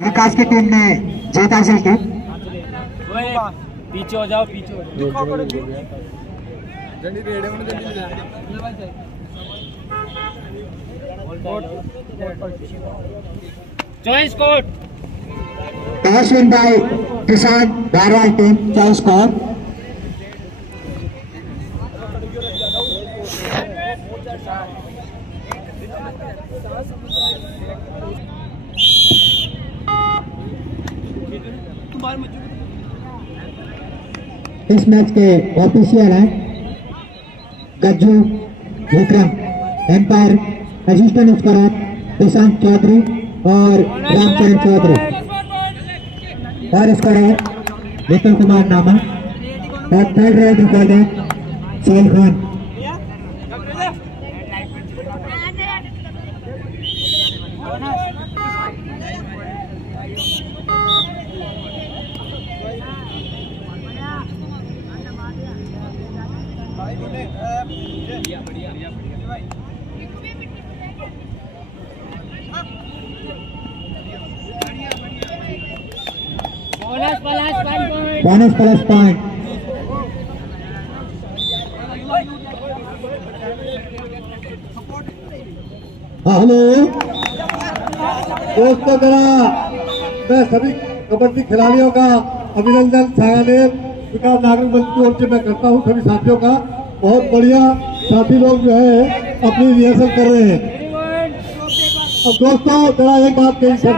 विकास की टीम ने जीत हासिल की। पीछे हो जाओ, पीछे हो choice code toss win by Kisan Dharwad team. Choice code इस मैच के ऑफिशियल हैं Gajju Vikram, umpire assistant score Prashant Chaudhary और रामचरण चौधरी, और स्कोर विपुल कुमार नामा, और third raid recorder Sohail Khan. Bonus plus point. Hello दोस्तों, मेरा मैं सभी कबड्डी खिलाड़ियों का अभिनंदन छायादेव विकास नागरिक मंच की ओर से मैं करता हूँ। सभी साथियों का बहुत बढ़िया। साथी लोग जो है अपनी रिहर्सल कर रहे हैं। अब दोस्तों मेरा एक बात कही सर,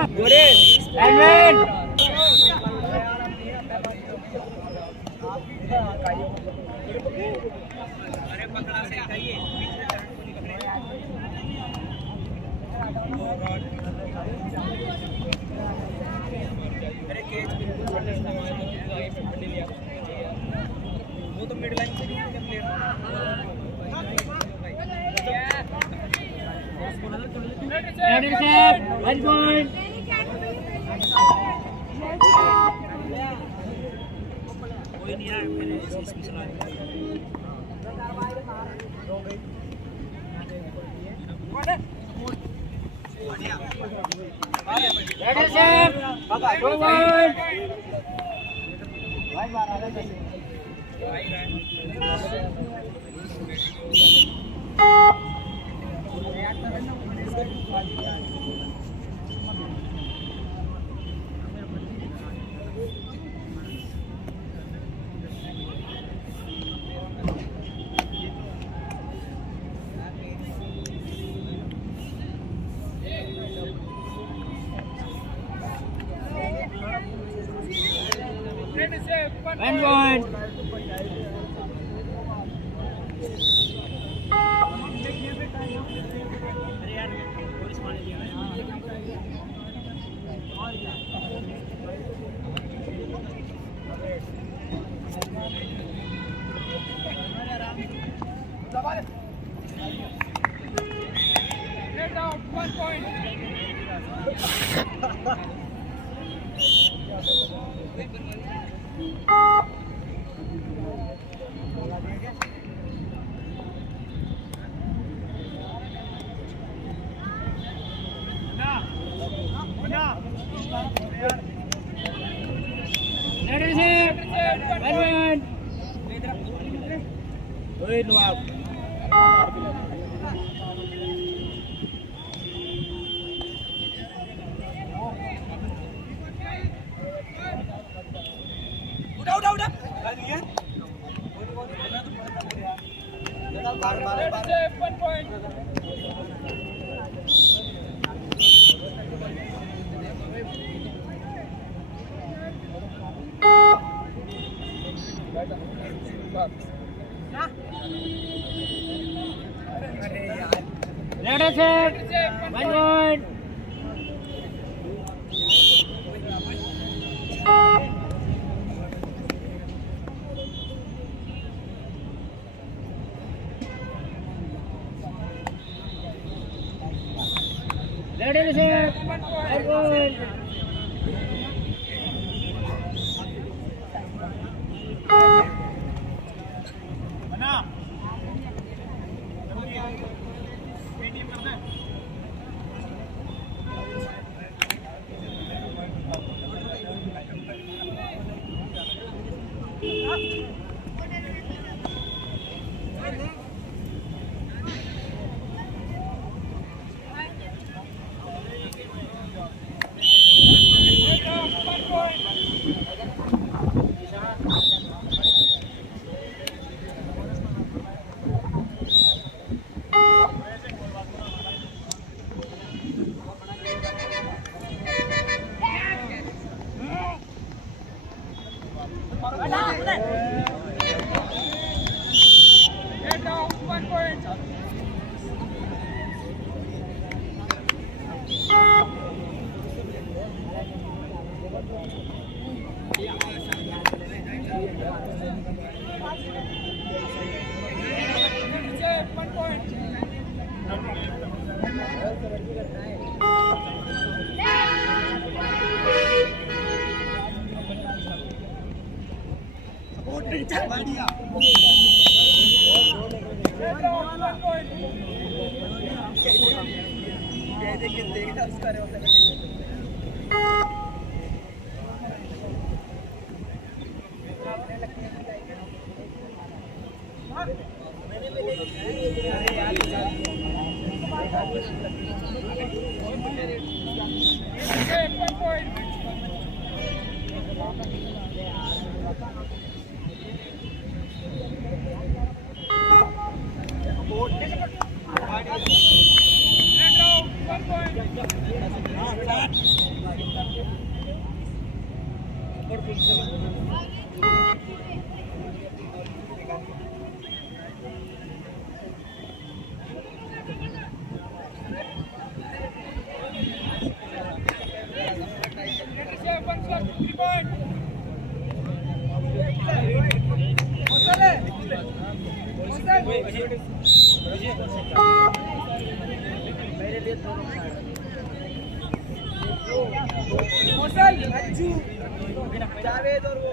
जावेद और वो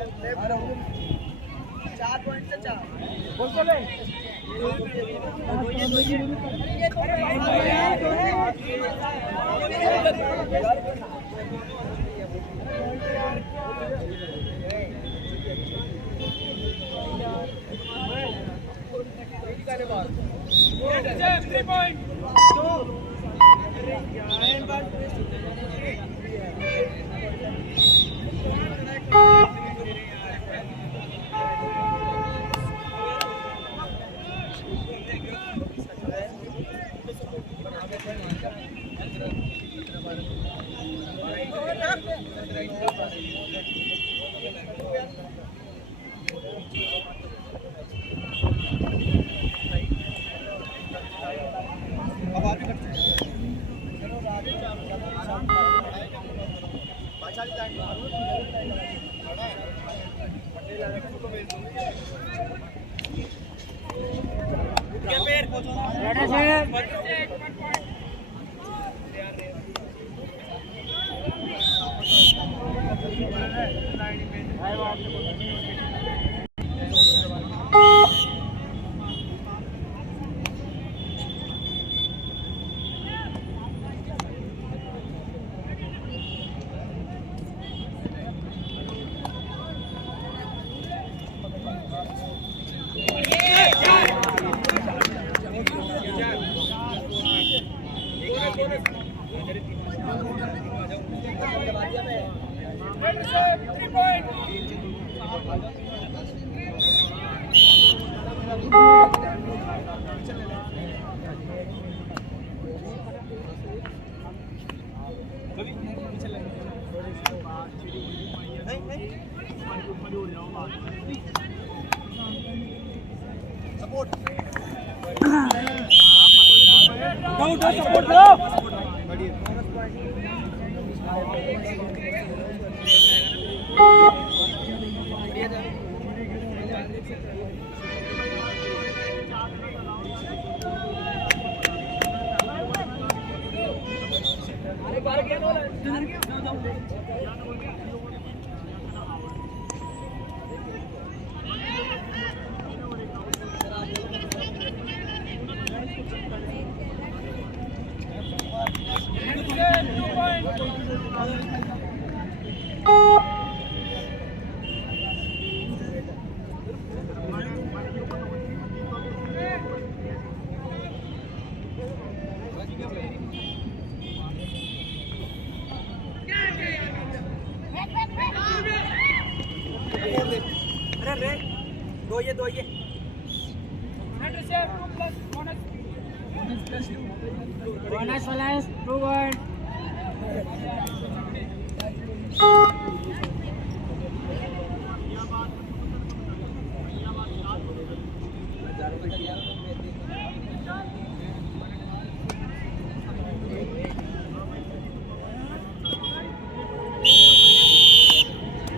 4 पॉइंट से 4 3 point Red reserve 2 plus bonus. Bonus वाला है 2 1.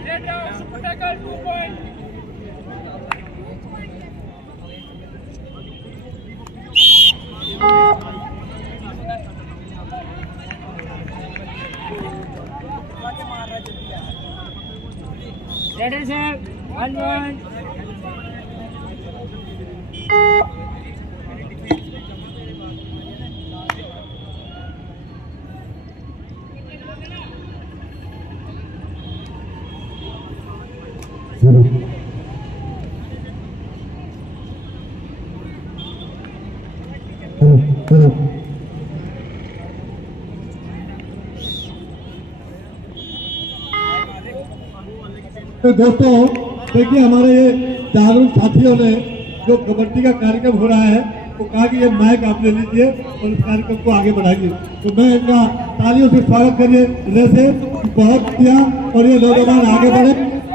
Red round super tackle 2 point. Red reserve 1 1. तो दोस्तों देखिए हमारे ये जागरूक साथियों ने जो कबड्डी का कार्यक्रम हो रहा है वो कहा कि ये माइक आप ले लीजिए और इस कार्यक्रम को आगे बढ़ाइए। तो मैं इनका तालियों से स्वागत करिए हृदय से, बहुत किया और ये नौजवान आगे बढ़े,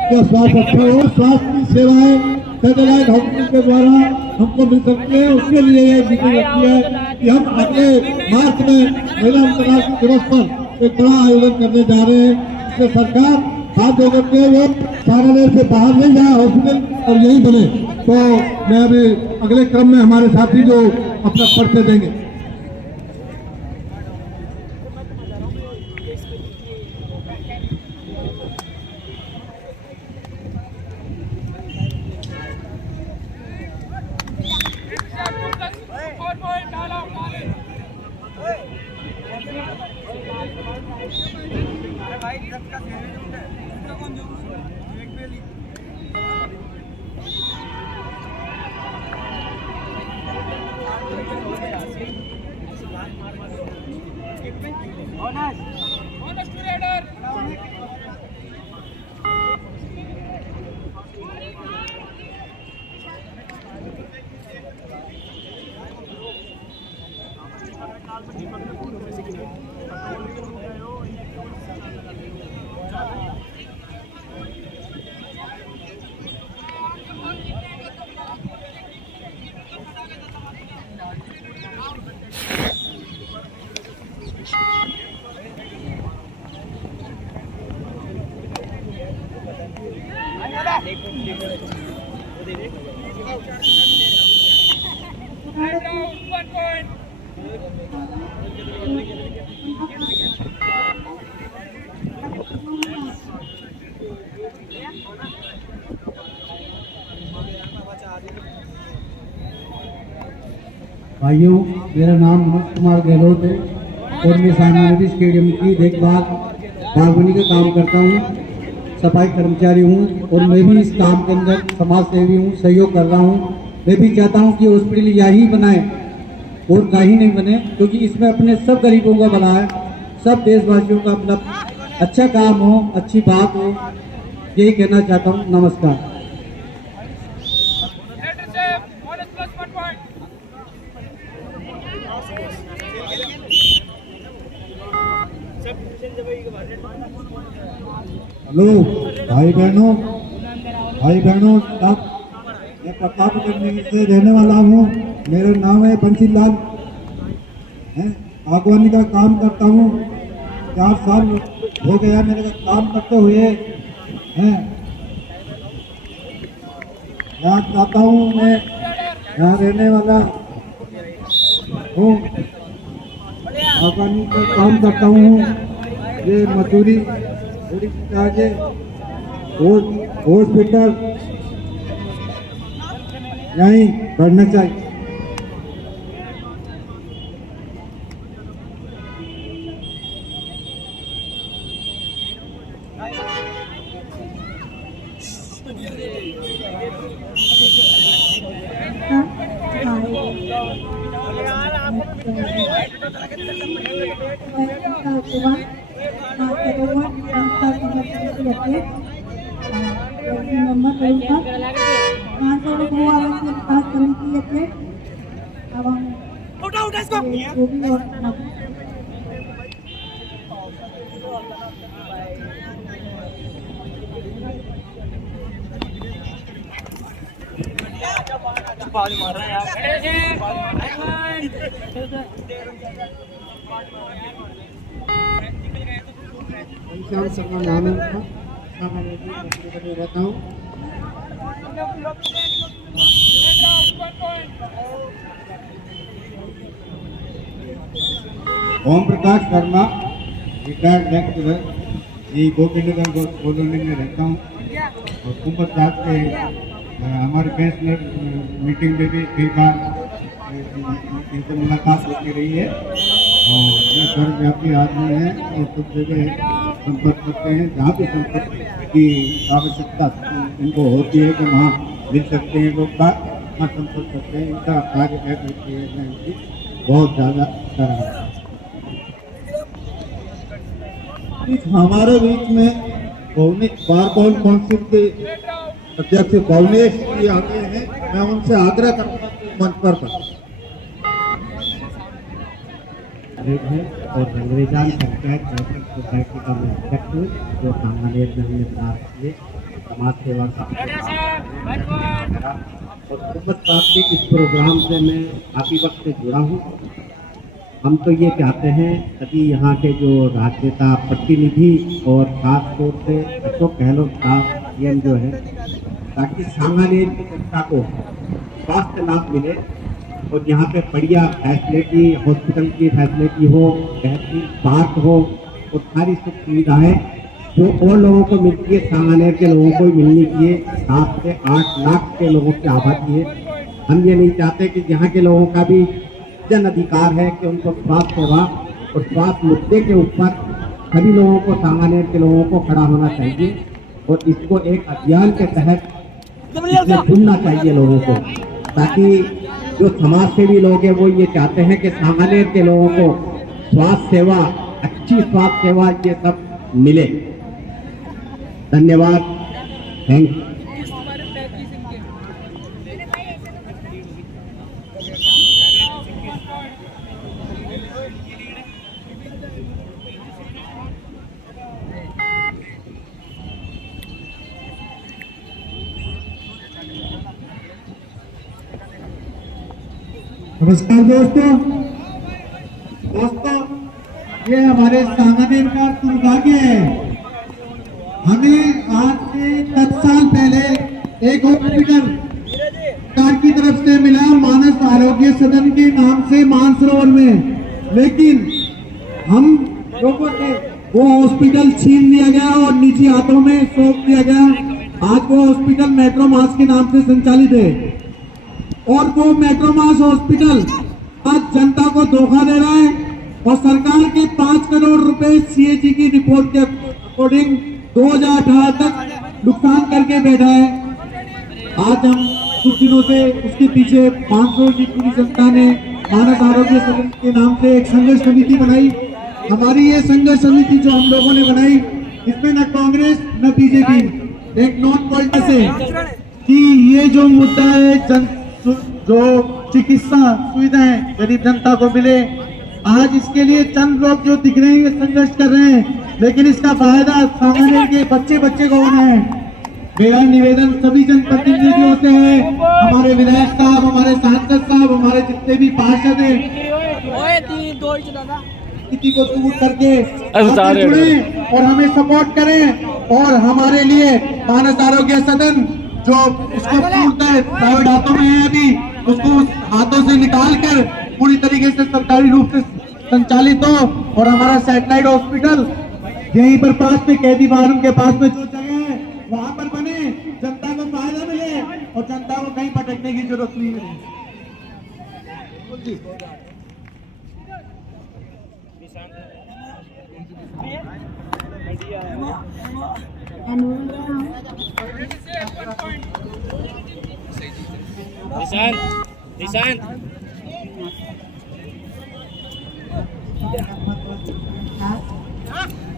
क्या स्वास्थ्य अच्छा हो, स्वास्थ्य की सेवाएं सैटेलाइट हॉस्पिटल के द्वारा हमको मिल सकती है। उसके लिए ये मीटिंग रखी है कि हम अगले मार्च में महिला अंतर्राष्ट्रीय दिवस पर एक बड़ा आयोजन करने जा रहे हैं। इसमें सरकार हाथ धो करके वो सारा से बाहर नहीं जाए हॉस्पिटल और यही बने। तो मैं अभी अगले क्रम में हमारे साथी जो अपना परिचय देंगे। Bonus to Raider. Red round 1 point. भाइयों, मेरा नाम मनोज कुमार गहलोत है और मैं सायनानदी स्टेडियम की देखभाल बागवानी का काम करता हूँ, सफाई कर्मचारी हूँ और मैं भी इस काम के अंदर समाज सेवी हूँ, सहयोग कर रहा हूँ। मैं भी चाहता हूँ कि हॉस्पिटल यही बनाए और कहीं नहीं बने, क्योंकि इसमें अपने सब गरीबों का भला है, सब देशवासियों का मतलब अच्छा काम हो, अच्छी बात हो, यही कहना चाहता हूँ। नमस्कार। Red reserve bonus plus 1 point. Hello भाई बहनों सब, मैं प्रतापगढ़ से रहने वाला हूँ। मेरा नाम है बंसीलाल, बागवानी का काम करता हूँ। 4 साल हो गया मेरे का काम करते हुए हैं। यहाँ चाहता हूँ, मैं यहाँ रहने वाला हूँ, बागवानी का काम करता हूँ। ये मजदूरी थोड़ी आगे हॉस्पिटल यहीं बढ़ना चाहिए। Nomor मानसरोवर को आवाज के विकास कर्म किए थे। अब हम वो भी और घनश्याम शर्मा नाम है उनका, सामान्य जी रहता हूँ। ओम प्रकाश शर्मा, रिटायर्ड लेक्चरर, ये गोपीनगर कॉलोनी में रहता हूँ और कुंभ साहब के हमारे पेंशनर मीटिंग में भी कई बार इनसे मुलाकात होती रही है और ये सर्वव्यापी आदमी है और सब जगह संपर्क करते हैं। जहाँ भी संपर्क की आवश्यकता इनको होती है कि वहाँ मिल सकते हैं लोग का, वहाँ संपर्क करते हैं। इनका कार्य इनकी बहुत ज़्यादा सराहना। हमारे बीच में भौनिक बार बाउल काउंसिल के अध्यक्ष भवनेश जी आते हैं, मैं उनसे आग्रह करता हूँ मंच पर और अंग्रेजान पंचायत सोसाइटी का मैं अध्यक्ष हूँ, जो सामान्य में हमने बना रखी है समाज सेवा का। और कुंभ साहब के इस प्रोग्राम से मैं काफ़ी वक्त से जुड़ा हूँ। हम तो ये चाहते हैं सभी यहाँ के जो राजनेता प्रतिनिधि और खास तौर से अशोक गहलोत साहब ये जो है, ताकि सामान्य जनता को स्वास्थ्य लाभ मिले और यहाँ पे बढ़िया फैसिलिटी, हॉस्पिटल की फैसिलिटी हो, बेहतरीन पार्क हो और सारी सुख सुविधाएँ जो और लोगों को मिलती है सामान्य के लोगों को मिलनी चाहिए। 7 से 8 लाख के लोगों की आबादी है। हम ये नहीं चाहते कि यहाँ के लोगों का भी जन अधिकार है कि उनको स्वास्थ्य सेवा और स्वास्थ्य मुद्दे के ऊपर सभी लोगों को, सामान्य के लोगों को खड़ा होना चाहिए और इसको एक अभियान के तहत चुनना चाहिए लोगों को, ताकि जो समाज सेवी लोग हैं वो ये चाहते हैं कि सामान्य के लोगों को स्वास्थ्य सेवा, अच्छी स्वास्थ्य सेवा ये सब मिले। धन्यवाद, थैंक यू। नमस्कार दोस्तों, ये हमारे सामान्य का दुर्भाग्य है। हमें आज से 10 साल पहले एक हॉस्पिटल सरकार की तरफ से मिला मानस आरोग्य सदन के नाम से मानसरोवर में, लेकिन हम लोगों से वो हॉस्पिटल छीन लिया गया और निजी हाथों में सौंप दिया गया। आज वो हॉस्पिटल मेट्रोमास के नाम से संचालित है और वो मेट्रोमास हॉस्पिटल आज जनता को धोखा दे रहा है और सरकार के 5 करोड़ रुपए सीएजी की रिपोर्ट के अकॉर्डिंग 2018 तक नुकसान करके बैठा है। आज हम कुछ दिनों से उसके पीछे 500 की पूरी जनता ने मानस आरोग्य सदन के नाम से एक संघर्ष समिति बनाई। हमारी ये संघर्ष समिति जो हम लोगों ने बनाई, इसमें न कांग्रेस न बीजेपी, एक नॉन पॉलिटिक्स है कि ये जो मुद्दा है जो चिकित्सा सुविधाएं गरीब जनता को मिले, आज इसके लिए चंद लोग जो दिख रहे हैं संघर्ष कर रहे हैं, लेकिन इसका फायदा सामान्य के बच्चे को होना है। मेरा निवेदन सभी जनप्रतिनिधियों से है, हमारे विधायक साहब, हमारे सांसद साहब, हमारे जितने भी पार्षद हैं, स्थिति को दूर करके जुड़े और हमें सपोर्ट करें और हमारे लिए मानस आरोग्य सदन जो उसको पूर्णतः प्राइवेट हाथों में है, अभी उसको हाथों से निकाल कर पूरी तरीके से सरकारी रूप से संचालित हो और हमारा सैटेलाइट हॉस्पिटल यहीं पर पास में कैदी फार्म के पास में जो जगह है वहां पर बने, जनता को फायदा मिले और जनता को कहीं भटकने की जरूरत नहीं है।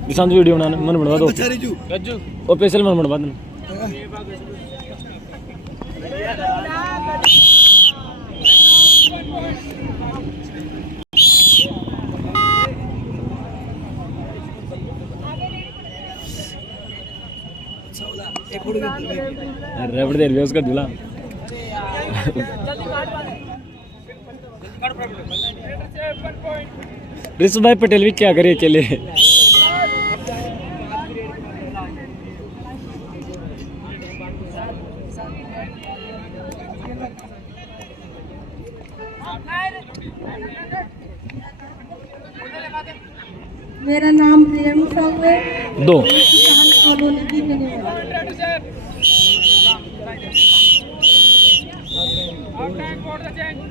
निशांत वीडियो बनाने मन बनवा दो, और स्पेशल मन बनवा देना। रबड़ दे उसका दूल्हा ऋषभ भाई पटेल भी क्या करे अकेले मेरा नाम प्रियम साहू है। 2 किसान कॉलोनी की रहने वाली हूँ। Time for the change.